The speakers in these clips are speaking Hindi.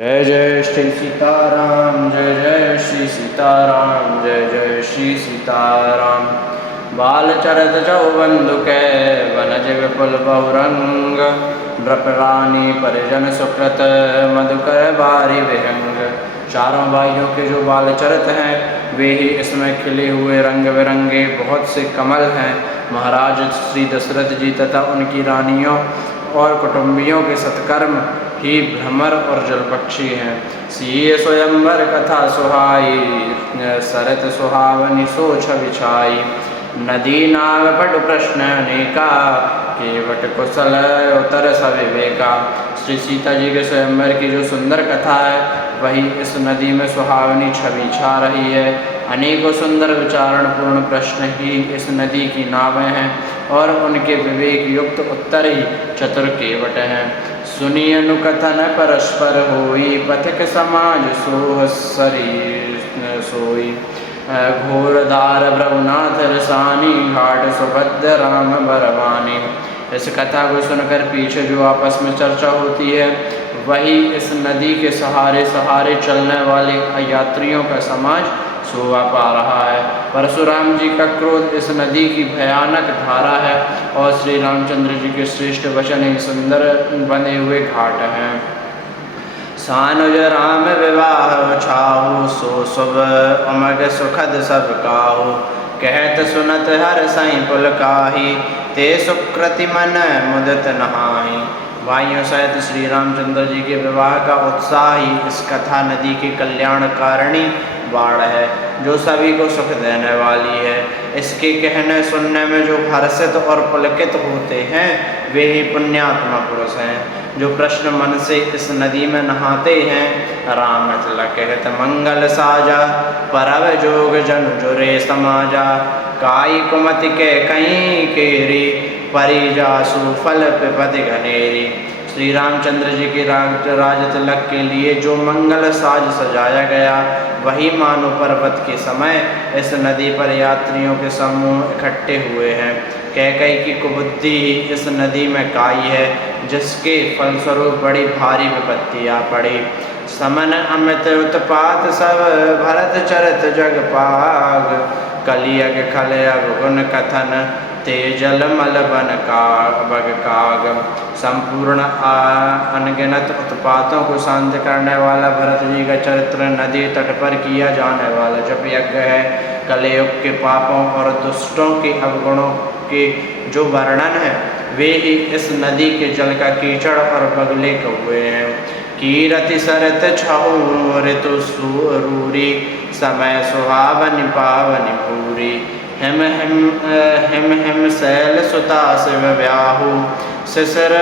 जय जय श्री सीताराम, जय जय श्री सीताराम, जय जय श्री सीताराम। बाल चरत चौबंधु कै वनज विपुल बहुरंग, नृपरानी परिजन सुकृत मधुकर बारी विहंग। चारों भाइयों के जो बाल चरित हैं वे ही इसमें खिले हुए रंग बिरंगे बहुत से कमल हैं। महाराज श्री दशरथ जी तथा उनकी रानियों और कुटुंबियों के सत्कर्म ही भ्रमर और जलपक्षी हैं। सीय स्वयंवर कथा सुहाई, सरत सुहावनी सोच बिछाई। नदी नाव पट प्रश्न अनेका, केवट कुशल उत्तर सविवेका। श्री सीता जी के स्वयंवर की जो सुंदर कथा है वही इस नदी में सुहावनी छवि छा रही है। अनेकों सुंदर विचारण पूर्ण प्रश्न ही इस नदी की नावें हैं और उनके विवेक युक्त उत्तर ही चतुर केवट हैं। सुनी अनुकथन परस्पर होई, पथिक समाज सोह सरी सोई। घोरदार प्रभुनाथ रसानी, घाट सुभद्र राम बरवानी। इस कथा को सुनकर पीछे जो आपस में चर्चा होती है वही इस नदी के सहारे सहारे चलने वाले यात्रियों का समाज शोभा पा रहा है। परशुराम जी का क्रोध इस नदी की भयानक धारा है और श्री रामचंद्र जी के श्रेष्ठ वचन ही सुंदर बने हुए घाट हैं। सानुज राम विवाह छाहु, सो शुभ उमग सुखद सब काहू। कहत सुनत हर साई पुल काही, ते सुकृति मन मुदित नहाही। भाइयों सहित श्री रामचंद्र जी के विवाह का उत्साह ही इस कथा नदी की कल्याणकारिणी बाढ़ है जो सभी को सुख देने वाली है। इसके कहने सुनने में जो हर्षित और पुलकित होते हैं वे ही पुण्यात्मा पुरुष हैं जो प्रश्न मन से इस नदी में नहाते हैं। राम कहत मंगल साजा, परव जोग जन जुरे समाजा। काई कुमति के कहीं केरी, परिजासु फल पिपति घनेरी। श्री रामचंद्र जी के राज तिलक के लिए जो मंगल साज सजाया गया वही मानो पर्वत के समय इस नदी पर यात्रियों के समूह इकट्ठे हुए हैं। कैकई की कुबुद्धि इस नदी में काई है जिसके फलस्वरूप बड़ी भारी विपत्तियाँ पड़ी। समन अमित उत्पात सब, भरत चरित जग पाग। कलियग खलयग गुण कथन, तेजल मल बन का बग काग। संपूर्ण अनगिनत उत्पातों को शांत करने वाला भरत जी का चरित्र नदी तट पर किया जाने वाला जप यज्ञ है। कलयुग के पापों और दुष्टों के अवगुणों के जो वर्णन है वे ही इस नदी के जल का कीचड़ और बगले हुए हैं। कीरति सरत छहु ऋतु सूरी, समय सुहावनि पावनि पूरी। हिम हिम हिम शैल सुता शिव व्याहु, शिशिर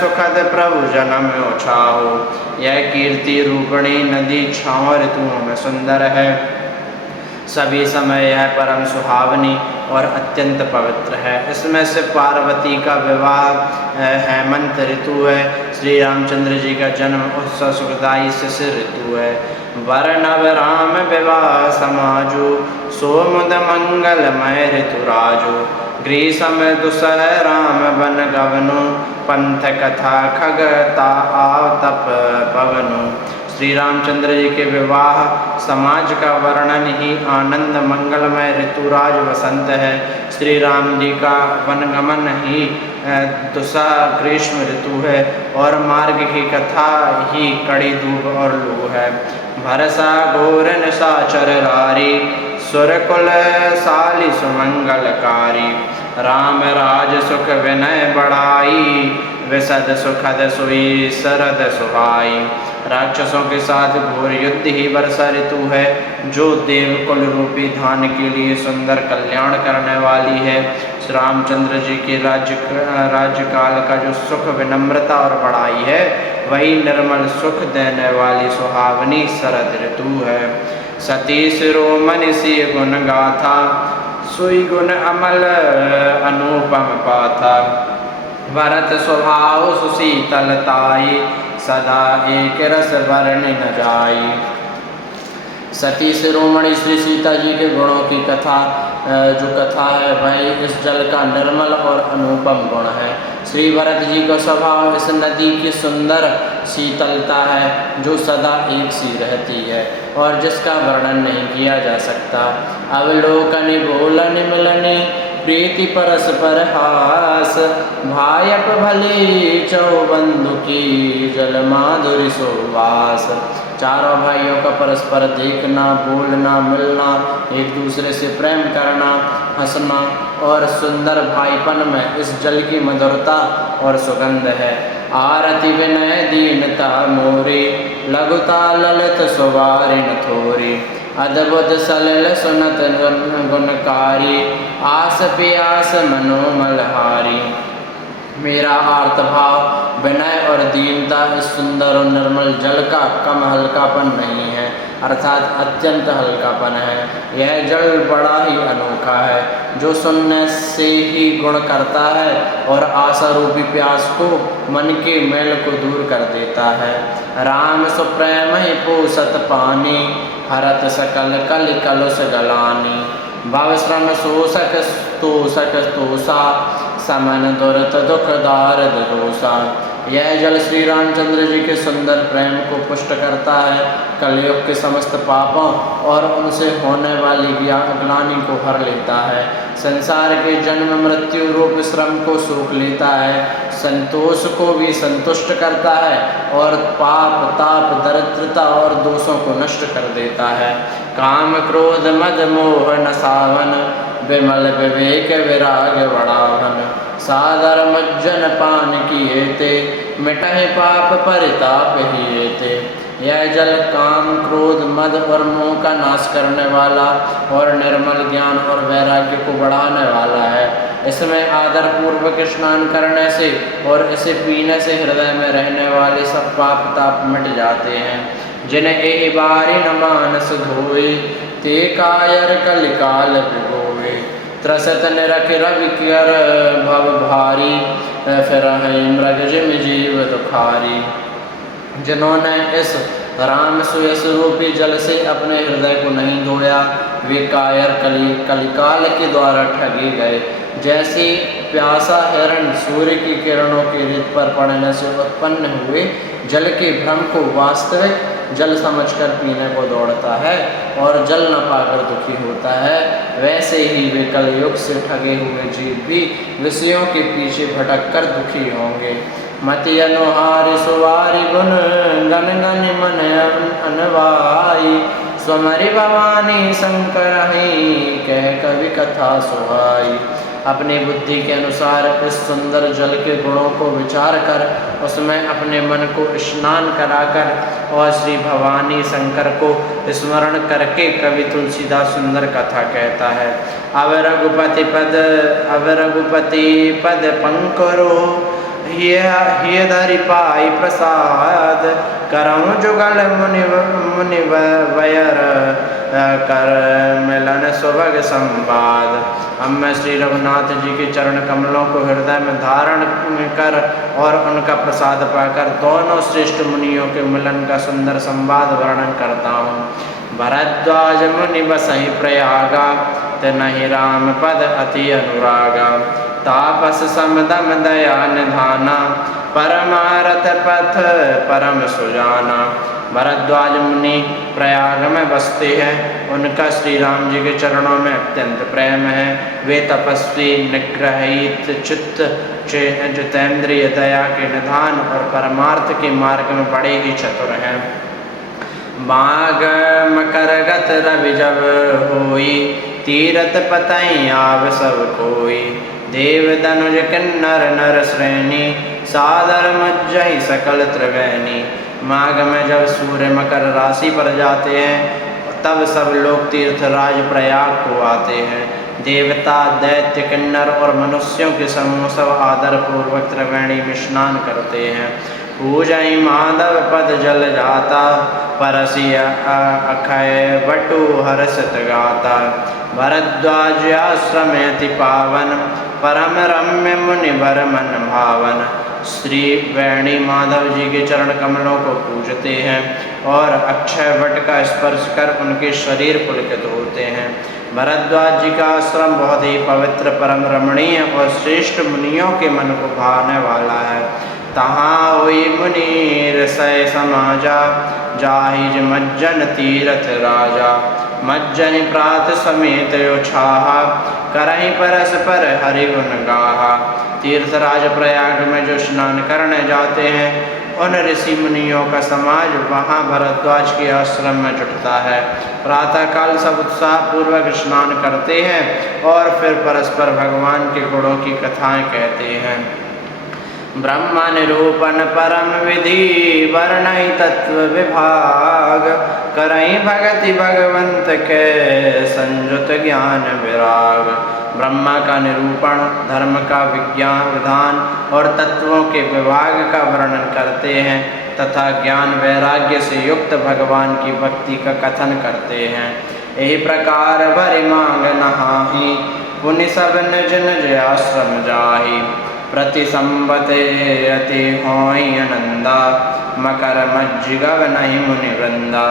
सुखद प्रभु जन्म छाहु। यह कीर्ति रूपणी नदी छाओ ऋतुओं में सुंदर है। सभी समय यह परम सुहावनी और अत्यंत पवित्र है। इसमें से पार्वती का विवाह हेमंत ऋतु है। श्री रामचंद्र जी का जन्म उत्सव सुखदायी शिशिर ऋतु है। वर नव राम विवाह समाजु, सोमुद मंगलमय ऋतु राजु। ग्रीसम दुसह राम बन गवनु, पंथ कथा खगता आव तप पवनु। श्री रामचंद्र जी के विवाह समाज का वर्णन ही आनंद मंगलमय ऋतुराज वसंत है। श्री राम जी का वनगमन ही दुसह ग्रीष्म ऋतु है और मार्ग की कथा ही कड़ी धूप और लू है। भरसा घोर निशाचर रारी, सुरकुल साली सुमंगलकारी। राम राज सुख विनय बढ़ाई, विशद सुखद सुई सरद सुहाई। राक्षसों के साथ घोर युद्ध ही वर्षा ऋतु है जो देवकुल रूपी धान के लिए सुंदर कल्याण करने वाली है। श्री रामचंद्र जी के राज्यकाल का जो सुख विनम्रता और बड़ाई है वही निर्मल सुख देने वाली सुहावनी शरद ऋतु है। सती शिरोमणि सी गुण गाथा, सुई गुण अमल अनुपम पाथा। भरत स्वभाव सुशीतलताई, सदा एक रस वर्णि न जाई। सती शिरोमणि श्री सीता जी के गुणों की कथा जो कथा है वह इस जल का निर्मल और अनुपम गुण है। श्री भरत जी का स्वभाव इस नदी की सुंदर शीतलता है जो सदा एक सी रहती है और जिसका वर्णन नहीं किया जा सकता। अवलोकनि बोलनि मिलनि प्रीति परस्पर हास, भायप भली चौ बंधु की जल माधुरी सुवास। चारों भाइयों का परस्पर देखना, बोलना, मिलना, एक दूसरे से प्रेम करना, हंसना और सुंदर भाईपन में इस जल की मधुरता और सुगंध है। आरती विनय दीनता मोरी, लघुता ललित सुवारिन थोरी। अद्भुत सलिल सुनत गुणकारी, आस पियास मनोमलहारी। मेरा आर्तभाव, विनय और दीनता इस सुंदर और निर्मल जल का कम हल्कापन नहीं है, अर्थात अत्यंत हल्कापन है। यह जल बड़ा ही अनोखा है जो सुनने से ही गुण करता है और आशा रूपी प्यास को, मन के मैल को दूर कर देता है। राम सुप्रेम ही पोसत पानी, हरत सकल कलि कलुष गलानी। भवश्रम शोषक तोषक तोषा, समन दुरत दुख दारद दोषा। यह जल श्री रामचंद्र जी के सुंदर प्रेम को पुष्ट करता है, कलयुग के समस्त पापों और उनसे होने वाली ग्लानि को हर लेता है, संसार के जन्म मृत्यु रूप श्रम को सोख लेता है, संतोष को भी संतुष्ट करता है और पाप ताप दरिद्रता और दोषों को नष्ट कर देता है। काम क्रोध मद मोह नसावन, विमल विवेक विराग बढ़ावन। सादर मज्जन पान किए ते, मिटहि पाप परिताप हिए ते। यह जल काम क्रोध मद और मोह का नाश करने वाला और निर्मल ज्ञान और वैराग्य को बढ़ाने वाला है। इसमें आदर पूर्वक स्नान करने से और इसे पीने से हृदय में रहने वाले सब पाप ताप मिट जाते हैं। जिन्हें एक बारी न मानस धोए, ते कायर कलिकाल भिगोए। त्रसत निरख रवि कर भव भारी, फिर मृग जिम जीव दुखारी। जिन्होंने इस राम सुयस रूपी जल से अपने हृदय को नहीं धोया, वे कायर कलिकाल के द्वारा ठगे गए। जैसे प्यासा हिरण सूर्य की किरणों के रेत पर पड़ने से उत्पन्न हुए जल के भ्रम को वास्तविक जल समझकर पीने को दौड़ता है और जल न पाकर दुखी होता है, वैसे ही वे कलयुग से ठगे हुए जीव भी विषयों के पीछे भटक कर दुखी होंगे। मति अनुहारि सुवारि गुण, गन गन मन अनवाई। स्वमरि भवानी शंकर कह कवि कथा सुहाई। अपनी बुद्धि के अनुसार इस सुंदर जल के गुणों को विचार कर उसमें अपने मन को स्नान कराकर और श्री भवानी शंकर को स्मरण करके कवि तुलसीदास सुंदर कथा कहता है। अब रघुपति पद पंकरो, हिय धरि पाई प्रसाद। करऊँ जुगल मुनि वयर, कर मिलन सुभग संवाद। अब मैं श्री रघुनाथ जी के चरण कमलों को हृदय में धारण कर और उनका प्रसाद पाकर दोनों श्रेष्ठ मुनियों के मिलन का सुंदर संवाद वर्णन करता हूँ। भरद्वाज मुनि बसहि प्रयागा, तिनहि राम पद अति अनुरागा। तापस समदम दया निधाना, परमारथ पथ परम सुजाना। भरद्वाज मुनि प्रयाग में बसते हैं, उनका श्री राम जी के चरणों में अत्यंत प्रेम है। वे तपस्वी, निग्रहित चित्त, जितेंद्रिय, दया के निधान और परमार्थ के मार्ग में बड़े ही चतुर हैं। बाग मकरगत रवि जब होई, तीरथ पतई आव सब कोई। देव धनुज किन्नर नर श्रेणी, सादर मज्जहि सकल त्रिवेणी। माघ में जब सूर्य मकर राशि पर जाते हैं तब सब लोग तीर्थराज प्रयाग को आते हैं। देवता, दैत्य, किन्नर और मनुष्यों के समूह सब आदर पूर्वक त्रिवेणी में स्नान करते हैं। पूजहि माधव पद जल जाता, परसि अक्षय वटु हर्षित गाता। भरद्वाज आश्रम अति पावन, परम रम्य मुनि वर मन भावन। श्री वेणी माधव जी के चरण कमलों को पूजते हैं और अक्षय वट का स्पर्श कर उनके शरीर पुलकित होते हैं। भरद्वाज जी का आश्रम बहुत ही पवित्र, परम रमणीय और श्रेष्ठ मुनियों के मन को भाने वाला है। तहाँ हुई मुनि रसय समाजा, जाहिज मज्जन तीरथ राजा। मज्जन प्रात समेत उछाहा, करहीं परस्पर हरि गुण गाहा। तीर्थराज प्रयाग में जो स्नान करने जाते हैं, उन ऋषि मुनियों का समाज वहाँ भरद्वाज के आश्रम में जुटता है। प्रातःकाल सब उत्साह पूर्वक स्नान करते हैं और फिर परस्पर भगवान के गुणों की कथाएं कहते हैं। ब्रह्म निरूपण परम विधि, वर्णय तत्व विभाग। करहीं भगति भगवंत के, संयुत ज्ञान विराग। ब्रह्मा का निरूपण, धर्म का विधान और तत्वों के विभाग का वर्णन करते हैं तथा ज्ञान वैराग्य से युक्त भगवान की भक्ति का कथन करते हैं। यही प्रकार भरि मांग नहाहि, पुनि सब निज निज आश्रम जाहि। प्रति संबते अति होई आनंदा, मकर मज्जिगव नहीं मुनि वृंदा।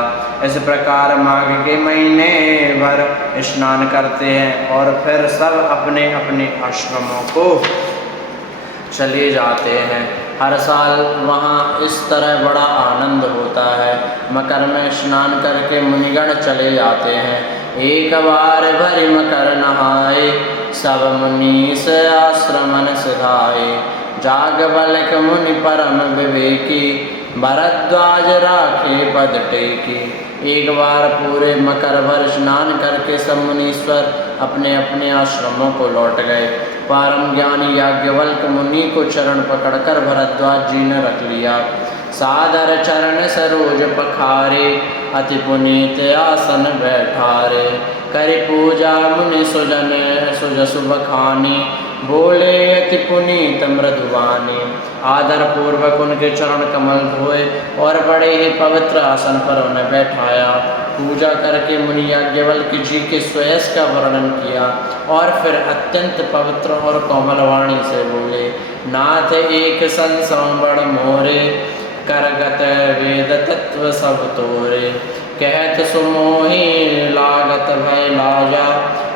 इस प्रकार माघ के महीने भर स्नान करते हैं और फिर सब अपने अपने आश्रमों को चले जाते हैं। हर साल वहाँ इस तरह बड़ा आनंद होता है। मकर में स्नान करके मुनिगण चले जाते हैं। एक बार भरि मकर नहाए, सब मुनीस आश्रमन सिधाए। जाग बलक मुनि परम विवेकी, भरद्वाज राखे पद टेकी। एक बार पूरे मकर भर स्नान करके सब मुनीश्वर अपने अपने आश्रमों को लौट गए। परम ज्ञानी याज्ञवल्क्य मुनि को चरण पकड़कर भरद्वाज जी ने रख लिया। सादर चरण सरोज पखारे, अति पुनीत आसन बैठारे। करि पूजा मुनि सुजन सुजसु बखानी, बोले अति पुनीत मृदुवानी। आदर पूर्वक उनके चरण कमल धोए और बड़े ही पवित्र आसन पर उन्हें बैठाया। पूजा करके मुनि याज्ञवल्क्य जी के स्वयं का वर्णन किया और फिर अत्यंत पवित्र और कोमल वाणी से बोले, नाथ एक संसंबड़ मोरे, करगत वेद तत्व सब तोरे। कहत सुमोहि लागत भय लाजा,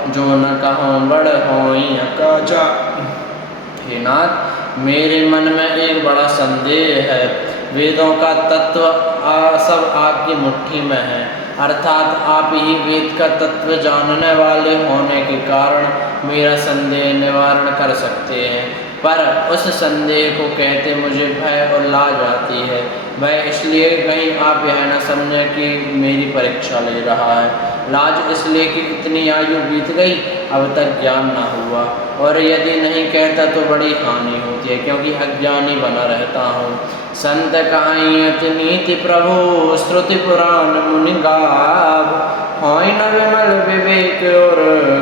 जो न कहूँ बड़ होई अकाजा। हे नाथ, मेरे मन में एक बड़ा संदेह है। वेदों का तत्व सब आपकी मुट्ठी में है, अर्थात आप ही वेद का तत्व जानने वाले होने के कारण मेरा संदेह निवारण कर सकते हैं। पर उस संदेह को कहते मुझे भय और लाज आती है। भय इसलिए कहीं आप यह न समझें कि मेरी परीक्षा ले रहा है। लाज इसलिए कि इतनी आयु बीत गई, अब तक ज्ञान न हुआ, और यदि नहीं कहता तो बड़ी हानि होती है, क्योंकि अज्ञानी बना रहता हूँ। संत कहायत नीति प्रभु, श्रुति पुराण मुनि गाव। होय न विमल विवेक और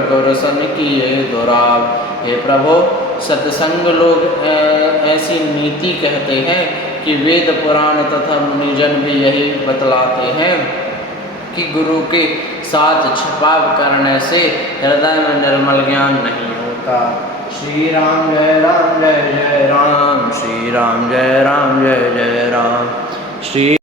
गुरसन किए दुराव। हे प्रभु, सत्संग लोग ऐसी नीति कहते हैं कि वेद पुराण तथा मुनिजन भी यही बतलाते हैं कि गुरु के साथ छिपाव करने से हृदय में निर्मल ज्ञान नहीं होता। श्री राम जय राम जय जय राम, श्री राम जय राम जय जय राम। श्री